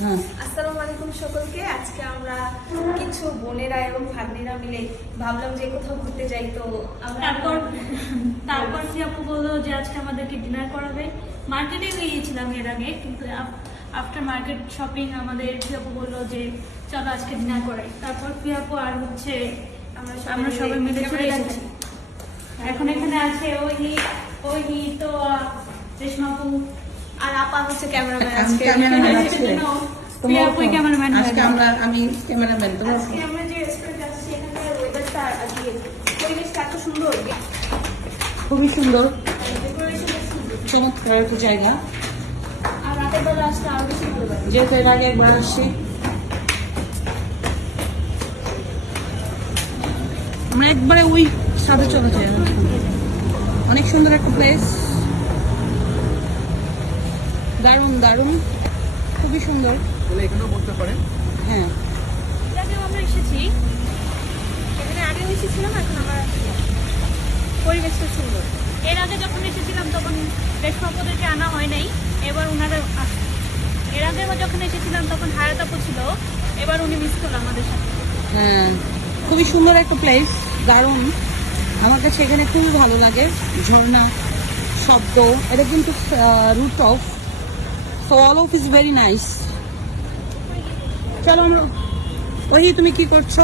আসসালামু আলাইকুম সকলকে। আজকে আমরা কিছু বোনেরা এবং ভাগ্নিরা মিলে ভাবলাম যে কোথাও ঘুরতে যাই। তো আমরা তারপর কি আপু বললো যে আজকে আমাদেরকে ডিনার করাবে। মার্কেটে গিয়েছিলাম এর আগে, কিন্তু আফটার মার্কেট শপিং আমাদের কি আপু বললো যে চলো আজকে ডিনার করাই। তারপর কি আপু আর হচ্ছে আমরা সবাই মিলে চলে এসেছি। এখন এখানে আছে ওই তো রেশমা আপু আর আপা হচ্ছে ক্যামেরাম্যান। আমি আজকে ক্যামেরাম্যান আজকে। আপু ক্যামেরাম্যান। আজকে আমি ক্যামেরাম্যান। তোমরা আজকে আমরা যে রেস্টুরেন্ট যাচ্ছি এখানকার ওয়েদারটা আর কি পরিবেশটা এত সুন্দর, খুবই সুন্দর, ডেকোরেশনটা সুন্দর, চমৎকার একটা জায়গা। আর রাতের বেলা আসলে আরো বেশি ভালো লাগে। যেহেতু এর আগে একবার আসছি, আমরা একবারে ওই সাথে চলে যাই। অনেক সুন্দর একটা প্লেস, দারুণ দারুণ, খুবই সুন্দর। এখানেও বলতে পারেন। হ্যাঁ, এর আগেও আমরা এসেছি। এখানে আগেও এসেছিলাম, এখন আমরা পরিবেশটা সুন্দর। এর আগে যখন এসেছিলাম তখন রেশমা আপুদেরকে আনা হয় নাই, এবার ওনারা আসছে। এর আগে যখন এসেছিলাম তখন হায়াত আপু ছিল, এবার উনি মিস করলো আমাদের সাথে। হ্যাঁ, খুবই সুন্দর একটা প্লেস, দারুণ। আমার কাছে এখানে খুবই ভালো লাগে। ঝর্ণা, শব্দ, এটা কিন্তু root of, so all of is very nice. চলো আমরা, ওই তুমি কি করছো?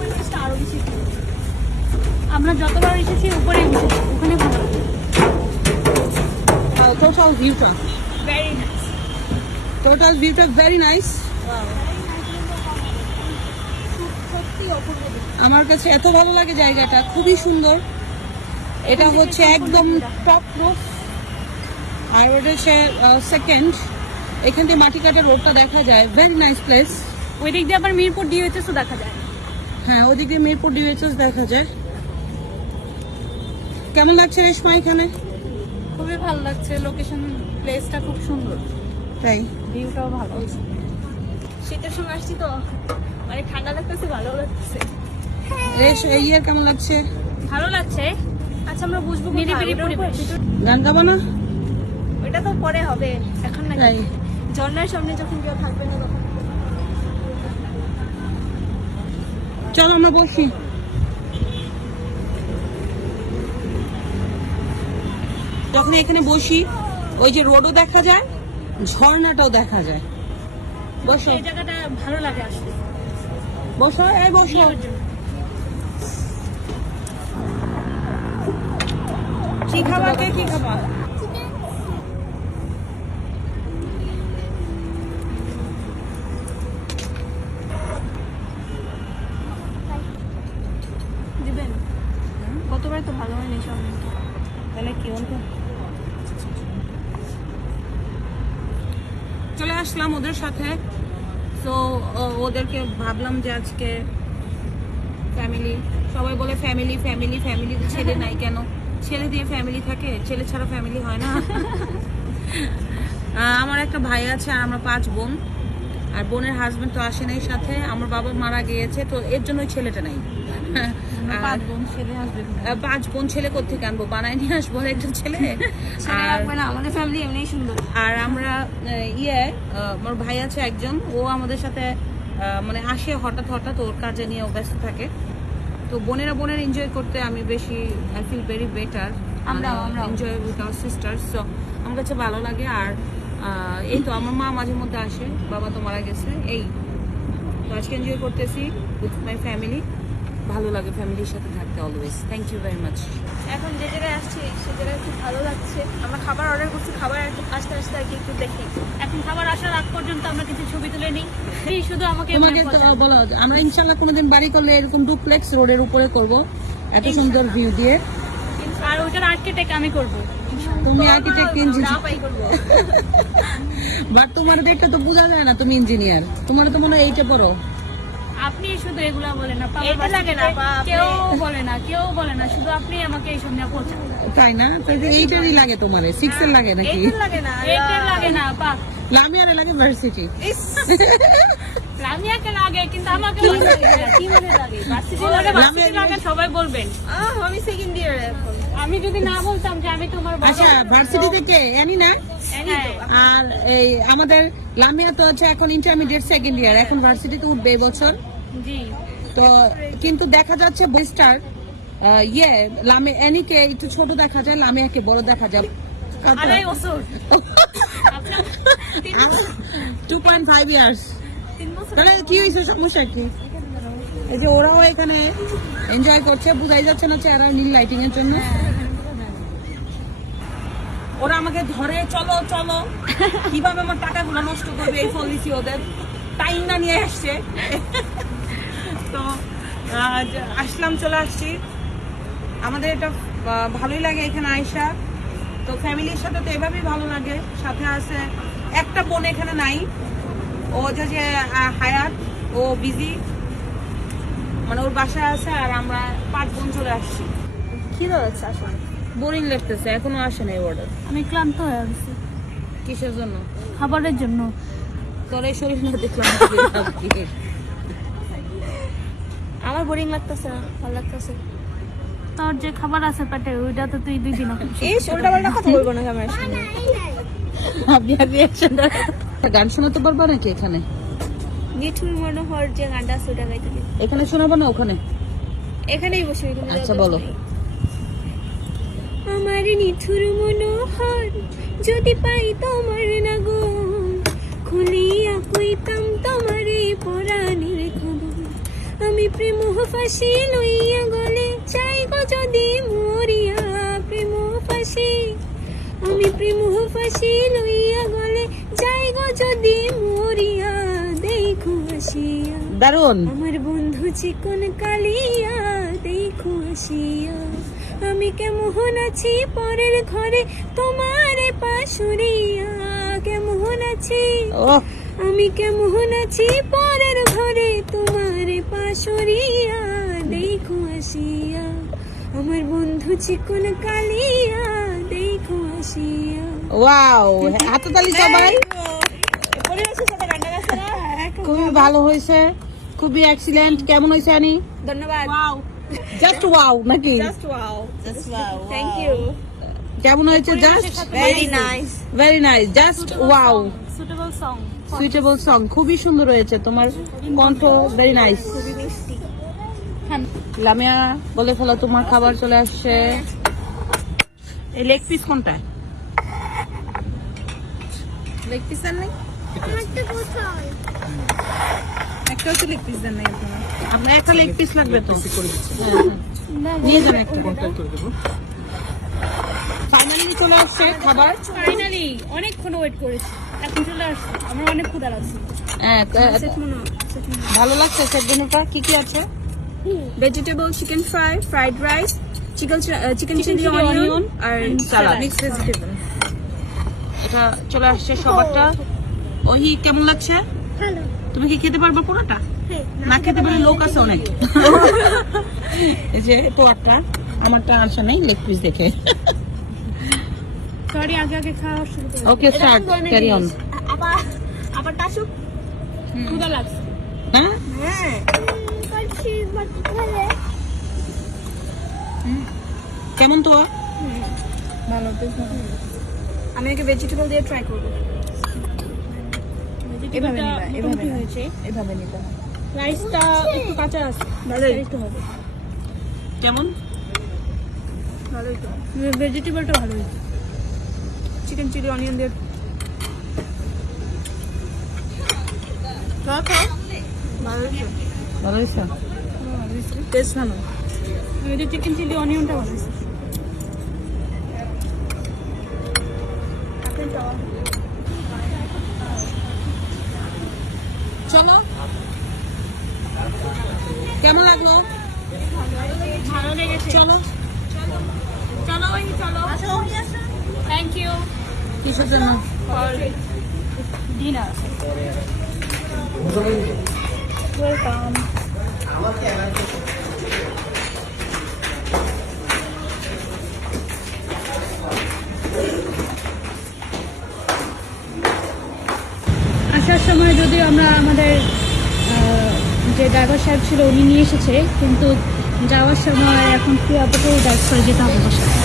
পরিবেশটা আরো বেশি ভালো। আমরা যতবার এসেছি উপরে উঠেছি, ওখানে ভালো লাগে। টোটাল ভিউটা, ভেরি নাইস। Very nice. সত্যি অপূর্ব। আমার কাছে এত ভালো লাগে জায়গাটা, খুবই সুন্দর। এটা হচ্ছে একদম টপ রুফ, আর ওটা হচ্ছে সেকেন্ড। এখান থেকে মাটিকাটা রোডটা দেখা যায়, ভেরি নাইস প্লেস। ওই দিক দিয়ে আবার মিরপুর ডিওএইচএস দেখা যায়। হ্যাঁ, ওদিকে মিরপুর ডিওএইচএস দেখা যায়। কেমন লাগছে রেশমা এখানে? খুবই ভালো লাগছে, লোকেশন প্লেসটা খুব সুন্দর, তাই ভিউটাও ভালো। শীতের সময় আসছি তো মানে ঠান্ডা লাগতেছে, ভালো লাগতেছে। এই ইয়ার কেমন লাগছে? ভালো লাগছে। আচ্ছা আমরা বুঝবো নিরিবিলি পরিবেশ। গান গাবো না? ওইটা তো পরে হবে, এখন না। তাই ঝর্ণার সামনে যখন কেউ থাকবে না তখন। চলো আমরা বসি। যখন এখানে বসি, ওই যে রোডও দেখা যায়, ঝর্ণাটাও দেখা যায়। বসো এই জায়গাটা ভালো লাগে আসলে। বসো, এই বসো। ভিউর জন্য। কি খাবা? কে কি খাবা? দিবেন গতবার তো ভালো হয়নি সব। তাহলে কি বলতো, চলে আসলাম ওদের সাথে। তো ওদেরকে ভাবলাম যে আজকে ফ্যামিলি, সবাই বলে ফ্যামিলি ফ্যামিলি ফ্যামিলি, ছেলে নাই কেন? ছেলে দিয়ে ফ্যামিলি থাকে, ছেলে ছাড়া ফ্যামিলি হয় না। আমার একটা ভাই আছে, আর আমরা 5 বোন। আর বোনের হাজবেন্ড তো আসে নাই সাথে, আমার বাবা মারা গিয়েছে, তো এর জন্য ছেলেটা নাই। 5 বোন, ছেলে হাসবেন্ড। 5 বোন, ছেলে কোত্থেকে আনবো? বানাই নিয়ে আসবো একটা ছেলে। ছেলে লাগবে না, আমাদের ফ্যামিলি এমনিই সুন্দর। আর আমরা আমার ভাই আছে একজন, ও আমাদের সাথে মানে আসে হঠাৎ হঠাৎ, ওর কাজে নিয়ে ও ব্যস্ত থাকে। তো বোনেরা এনজয় করতে আমি বেশি, আই ফিল ভেরি বেটার। আমরা enjoy with our sisters, so আমার কাছে ভালো লাগে। আর এই তো আমার মা মাঝে মধ্যে আসে, বাবা তো মারা গেছে। এই তো আজকে এনজয় করতেছি উইথ মাই ফ্যামিলি। ভালো লাগে ফ্যামিলির সাথে থাকতে always. Thank you very much. এখন যে জায়গায় আসছি সে জায়গায় খুব ভালো লাগছে। আমরা খাবার অর্ডার করছি, খাবার আসতে আসতে আর কি একটু দেখি। এখন খাবার আসার আগ পর্যন্ত আমরা কিছু ছবি তুলে নিই। শুধু আমাকে তোমাকে তো বলো, আমরা ইনশাল্লাহ কোনোদিন বাড়ি করলে এরকম ডুপ্লেক্স রোডের উপরে করব, এত সুন্দর ভিউ দিয়ে। আর ওইটার আর্কিটেক্ট আমি করবো। তুমি আর্কিটেক্ট ইঞ্জিনিয়ার, পাই করবো। বাট তোমার দেখে তো বোঝা যায় না তুমি ইঞ্জিনিয়ার। তোমার তো মনে হয় এইটা পড়ো। আপনি শুধু এগুলা বলেন না, এটা লাগে না, বা আপনি- কেউ বলে না, শুধু আপনি আমাকে এই সন্ধ্যা পৌঁছান। তাই না? এইটারই লাগে তোমার, 6 এর লাগে নাকি? এইটা লাগে না, এইটা লাগে না, বা লামিয়ারে লাগে ভার্সিটি। ইস, লামিয়াকে লাগে কিন্তু আমাকে কি মনে লাগে ভার্সিটি লাগে সবাই বলবেন। আমি সেকেন্ড ইয়ার এখন। আমি যদি না বলতাম যে আমি তোমার বড়, আচ্ছা ভার্সিটি থেকে অ্যানি না? হ্যাঁ। আর এই আমাদের লামিয়া তো হচ্ছে এখন ইন্টারমিডিয়েট সেকেন্ড ইয়ার, এখন ভার্সিটিতে উঠবে এই বছর। জি তো কিন্তু দেখা যাচ্ছে বইস্টার লামিয়া অ্যানিকে একটু ছোট দেখা যায়, লামিয়াকে বড় দেখা যায়। 2.5 বছর। আপনার 2.5 ইয়ার্স। 3 বছর। তাহলে কি হয়েছে, সমস্যা কি? এই যে ওরাও এখানে এনজয় করছে, বুঝাই যাচ্ছে না চেহারা নীল লাইটিং এর জন্য। ওরা আমাকে ধরে চলো চলো, কিভাবে আমার টাকাগুলো নষ্ট করবে এই পলিসি ওদের, টাইম না নিয়ে আসছে। তো আসলাম, চলে আসছি। আমাদের এটা ভালোই লাগে এখানে আইসা। তো ফ্যামিলির সাথে তো এভাবেই ভালো লাগে। সাথে আছে একটা বোন এখানে নাই, ও যে হায়াত, ও বিজি, মানে ওর বাসায় আছে। আর আমরা 5 বোন চলে আসছি। কি হচ্ছে আসলে? বোরিং লাগতেছে, এখনো আসে নাই অর্ডার। আমি ক্লান্ত হয়ে গেছি কিসের জন্য? খাবারের জন্য। তোর এই শরীর না দেখলাম আমার বোরিং লাগতেছে না, ভালো লাগতেছে। তোর যে খাবার আছে পেটে ওইটা তো তুই 2 দিন এই উল্টা পাল্টা কথা বলবো না ক্যামেরার সামনে। আপনি আর রিঅ্যাকশন গান শোনাতে পারবা নাকি এখানে? নিঠুর মনোহর যে গানটা আছে ওটা গাইতে দিই। এখানে শোনাবো না ওখানে? এখানেই বসে তুমি আচ্ছা বলো। আমার নিঠুর মনোহর যদি পাই তোমার নাগর, খুলিয়া কইতাম তোমারে পরাণের খবর। আমি প্রেম ফাঁসি লইয়া গলে চাই গো যদি মরিয়া, প্রেম ফাঁসি আমি প্রেম ফাঁসি লইয়া গলে যাই গো যদি মরিয়া, দেখো আসিয়া দারুন। আমার বন্ধু চিকন কালিয়া, দেখো আসিয়া আমি কেমন আছি পরের ঘরে তোমারে পাশুরিয়া, কেমন আছি ও আমি কেমন আছি পরের ঘরে তোমারে পাশুরিয়া, দেখো আসিয়া আমার বন্ধু চিকন কালিয়া, দেখো আসিয়া। ওয়াও, হাততালি সবাই। খুবই ভালো হয়েছে, খুবই এক্সিলেন্ট। কেমন হয়েছে আনি? ধন্যবাদ। জাস্ট ওয়াও নাকি? Thank you. কেমন হয়েছে? Just very nice. Very nice, just wow. Suitable song. Suitable song, খুবই সুন্দর হয়েছে তোমার কণ্ঠ, ভেরি নাইস। খুবই মিষ্টি। লামিয়া বলে ফেলো তোমার খাবার চলে আসছে। এই লেগ পিস কোনটা? লেগ পিস আর নাই? একটা হচ্ছে লেগ পিস দেন নাই আপনারা? আপনার একটা লেগ পিস লাগবে তো? হ্যাঁ, নিয়ে যান একটা। ফাইনালি চলে আসছে খাবার। ফাইনালি অনেকক্ষণ ওয়েট করেছি, এখন চলে আসছে। আমার অনেক ক্ষুধা লাগছে। হ্যাঁ, ভালো লাগছে। সেট মেনুটা কি কি আছে? Vegetable chicken fry, fried rice, chicken chilli chili onion onion আর and salad, salad. Mixed vegetable. এটা চলে আসছে সবারটা। ওহি কেমন লাগছে? তুমি কি খেতে পারবে পুরোটা? না খেতে পারলে লোক আছে অনেক। এই যে তোরটা, আমারটা আসে নাই লেগ পিস দেখে। সরি, আগে আগে খাওয়া শুরু করে। ওকে, স্টার্ট, ক্যারি অন। আবার টাসুক। ক্ষুধা লাগছে। হ্যাঁ, হ্যাঁ কেমন তো? ভালো। আমি আগে ভেজিটেবল দিয়ে ট্রাই করব। এভাবে নিবা, এভাবে হয়েছে। এভাবে নিবা। রাইসটা একটু কাঁচা আছে, ভালোই। একটু হবে। কেমন? ভালোই তো। ভেজিটেবলটা ভালো হয়েছে। চিকেন চিলি অনিয়ন দিয়ে ভালো ভালো হয়েছে? টেস্ট ভালো। এই যে চিকেন চিলি অনিয়নটা ভালো হয়েছে। চলো, কেমন লাগলো? ভালো লেগেছে। চলো। চলো ওই চলো। থ্যাংক ইউ কিসের জন্য? ডিনার। ওয়েলকাম। আসার সময় যদিও আমরা আমাদের যে ড্রাইভার সাহেব ছিল উনি নিয়ে এসেছে, কিন্তু যাওয়ার সময় এখন প্রিয় আপুকেই ড্রাইভ করে যেতে হবে বাসায়।